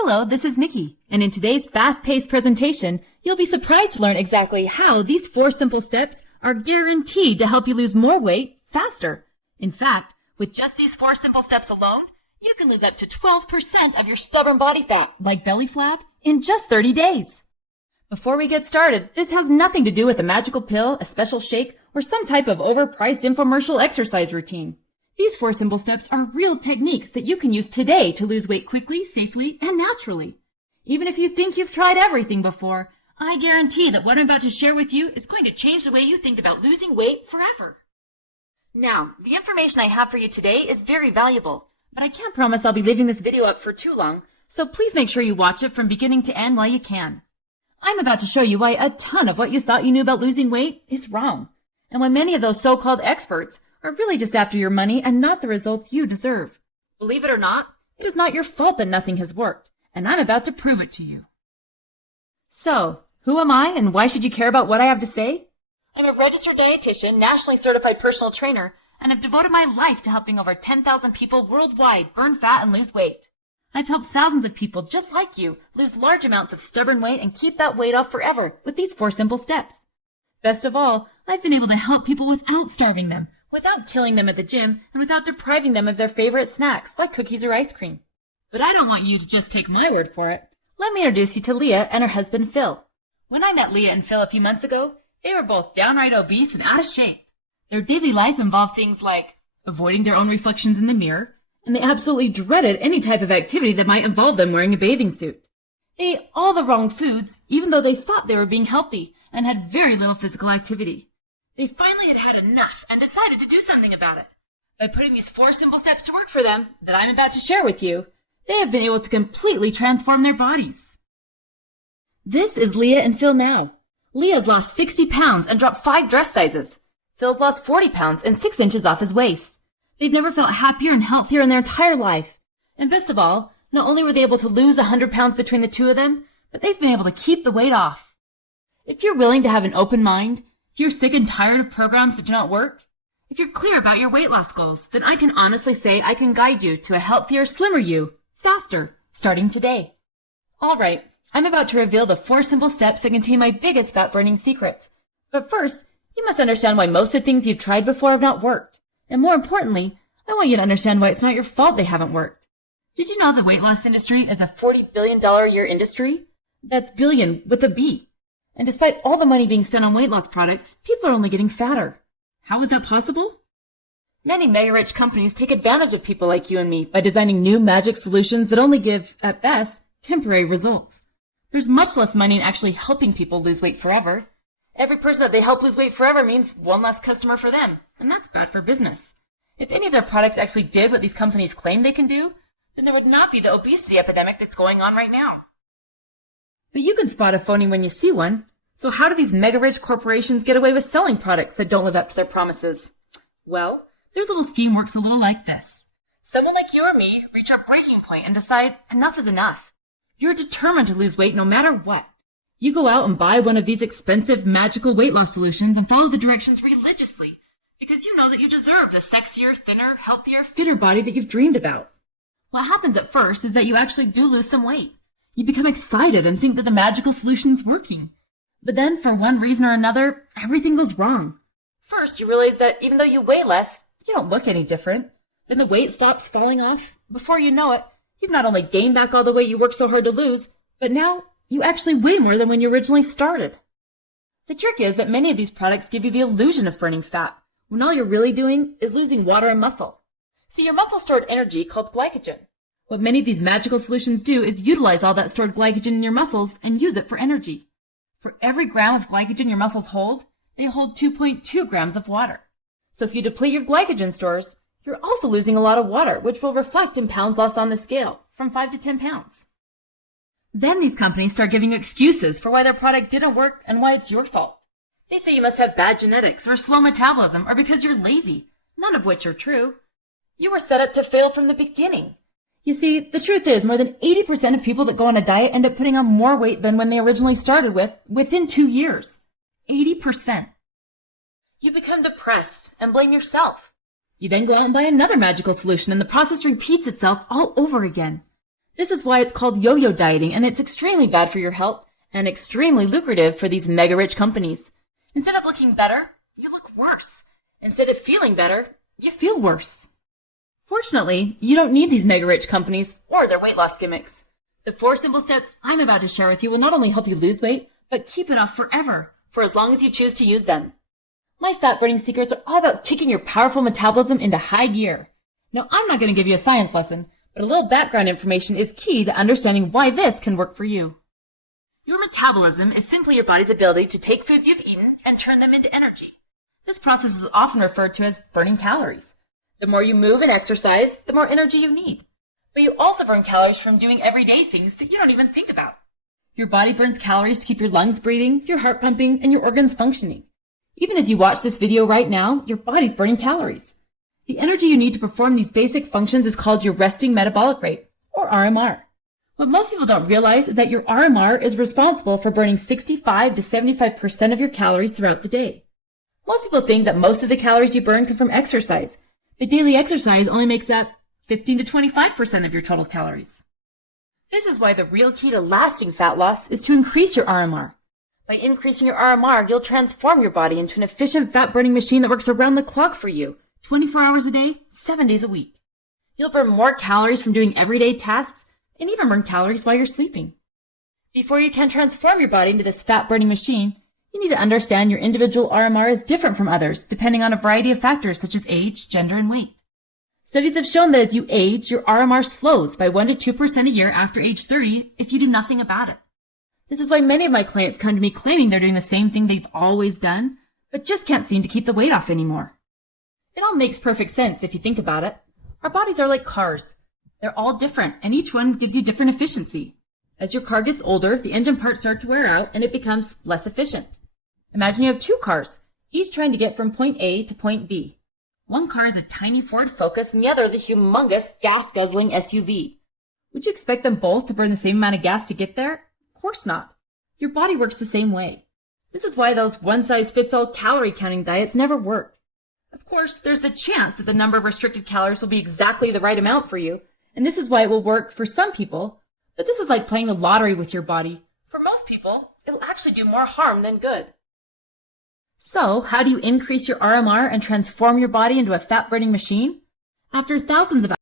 Hello, this is Nikki, and in today's fast-paced presentation, you'll be surprised to learn exactly how these 4 simple steps are guaranteed to help you lose more weight faster. In fact, with just these 4 simple steps alone, you can lose up to 12% of your stubborn body fat, like belly flab, in just 30 days. Before we get started, this has nothing to do with a magical pill, a special shake, or some type of overpriced infomercial exercise routine. These 4 simple steps are real techniques that you can use today to lose weight quickly, safely, and naturally. Even if you think you've tried everything before, I guarantee that what I'm about to share with you is going to change the way you think about losing weight forever. Now, the information I have for you today is very valuable, but I can't promise I'll be leaving this video up for too long, so please make sure you watch it from beginning to end while you can. I'm about to show you why a ton of what you thought you knew about losing weight is wrong, and why many of those so-called experts are really just after your money and not the results you deserve. Believe it or not, it is not your fault that nothing has worked, and I'm about to prove it to you. So, who am I and why should you care about what I have to say? I'm a registered dietitian, nationally certified personal trainer, and have devoted my life to helping over 10,000 people worldwide burn fat and lose weight. I've helped thousands of people just like you lose large amounts of stubborn weight and keep that weight off forever with these 4 simple steps. Best of all, I've been able to help people without starving them, without killing them at the gym, and without depriving them of their favorite snacks like cookies or ice cream. But I don't want you to just take my word for it. Let me introduce you to Leah and her husband Phil. When I met Leah and Phil a few months ago, they were both downright obese and out of shape. Their daily life involved things like avoiding their own reflections in the mirror, and they absolutely dreaded any type of activity that might involve them wearing a bathing suit. They ate all the wrong foods, even though they thought they were being healthy, and had very little physical activity. They finally had enough and decided to do something about it. By putting these 4 simple steps to work for them that I'm about to share with you, they have been able to completely transform their bodies. This is Leah and Phil now. Leah's lost 60 pounds and dropped 5 dress sizes. Phil's lost 40 pounds and 6 inches off his waist. They've never felt happier and healthier in their entire life. And best of all, not only were they able to lose 100 pounds between the two of them, but they've been able to keep the weight off. If you're willing to have an open mind, if you're sick and tired of programs that do not work, if you're clear about your weight loss goals, then I can honestly say I can guide you to a healthier, slimmer you, faster, starting today. All right, I'm about to reveal the 4 simple steps that contain my biggest fat-burning secrets. But first, you must understand why most of the things you've tried before have not worked. And more importantly, I want you to understand why it's not your fault they haven't worked. Did you know the weight loss industry is a $40 billion a year industry? That's billion with a B. And despite all the money being spent on weight loss products, people are only getting fatter. How is that possible? Many mega-rich companies take advantage of people like you and me by designing new magic solutions that only give, at best, temporary results. There's much less money in actually helping people lose weight forever. Every person that they help lose weight forever means one less customer for them, and that's bad for business. If any of their products actually did what these companies claim they can do, then there would not be the obesity epidemic that's going on right now. But you can spot a phony when you see one. So how do these mega-rich corporations get away with selling products that don't live up to their promises? Well, their little scheme works a little like this. Someone like you or me reach a breaking point and decide enough is enough. You're determined to lose weight no matter what. You go out and buy one of these expensive, magical weight loss solutions and follow the directions religiously because you know that you deserve the sexier, thinner, healthier, fitter body that you've dreamed about. What happens at first is that you actually do lose some weight. You become excited and think that the magical solution's working. But then, for one reason or another, everything goes wrong. First, you realize that even though you weigh less, you don't look any different. Then the weight stops falling off. Before you know it, you've not only gained back all the weight you worked so hard to lose, but now you actually weigh more than when you originally started. The trick is that many of these products give you the illusion of burning fat, when all you're really doing is losing water and muscle. See, your muscle stored energy called glycogen. What many of these magical solutions do is utilize all that stored glycogen in your muscles and use it for energy. For every gram of glycogen your muscles hold, they hold 2.2 grams of water. So if you deplete your glycogen stores, you're also losing a lot of water, which will reflect in pounds lost on the scale, from 5 to 10 pounds. Then these companies start giving excuses for why their product didn't work and why it's your fault. They say you must have bad genetics or slow metabolism or because you're lazy, none of which are true. You were set up to fail from the beginning. You see, the truth is more than 80% of people that go on a diet end up putting on more weight than when they originally started within 2 years. 80%. You become depressed and blame yourself. You then go out and buy another magical solution and the process repeats itself all over again. This is why it's called yo-yo dieting, and it's extremely bad for your health and extremely lucrative for these mega-rich companies. Instead of looking better, you look worse. Instead of feeling better, you feel worse. Fortunately, you don't need these mega-rich companies or their weight loss gimmicks. The 4 simple steps I'm about to share with you will not only help you lose weight, but keep it off forever, for as long as you choose to use them. My fat-burning secrets are all about kicking your powerful metabolism into high gear. Now, I'm not going to give you a science lesson, but a little background information is key to understanding why this can work for you. Your metabolism is simply your body's ability to take foods you've eaten and turn them into energy. This process is often referred to as burning calories. The more you move and exercise, the more energy you need. But you also burn calories from doing everyday things that you don't even think about. Your body burns calories to keep your lungs breathing, your heart pumping, and your organs functioning. Even as you watch this video right now, your body's burning calories. The energy you need to perform these basic functions is called your resting metabolic rate, or RMR. What most people don't realize is that your RMR is responsible for burning 65 to 75% of your calories throughout the day. Most people think that most of the calories you burn come from exercise, but daily exercise only makes up 15 to 25% of your total calories. This is why the real key to lasting fat loss is to increase your RMR. By increasing your RMR, you'll transform your body into an efficient fat-burning machine that works around the clock for you, 24 hours a day, 7 days a week. You'll burn more calories from doing everyday tasks and even burn calories while you're sleeping. Before you can transform your body into this fat-burning machine, you need to understand your individual RMR is different from others, depending on a variety of factors such as age, gender, and weight. Studies have shown that as you age, your RMR slows by 1 to 2% a year after age 30 if you do nothing about it. This is why many of my clients come to me claiming they're doing the same thing they've always done, but just can't seem to keep the weight off anymore. It all makes perfect sense if you think about it. Our bodies are like cars. They're all different, and each one gives you different efficiency. As your car gets older, the engine parts start to wear out, and it becomes less efficient. Imagine you have 2 cars, each trying to get from point A to point B. One car is a tiny Ford Focus, and the other is a humongous, gas-guzzling SUV. Would you expect them both to burn the same amount of gas to get there? Of course not. Your body works the same way. This is why those one-size-fits-all calorie-counting diets never work. Of course, there's the chance that the number of restricted calories will be exactly the right amount for you, and this is why it will work for some people, but this is like playing the lottery with your body. For most people, it'll actually do more harm than good. So, how do you increase your RMR and transform your body into a fat-burning machine? After thousands of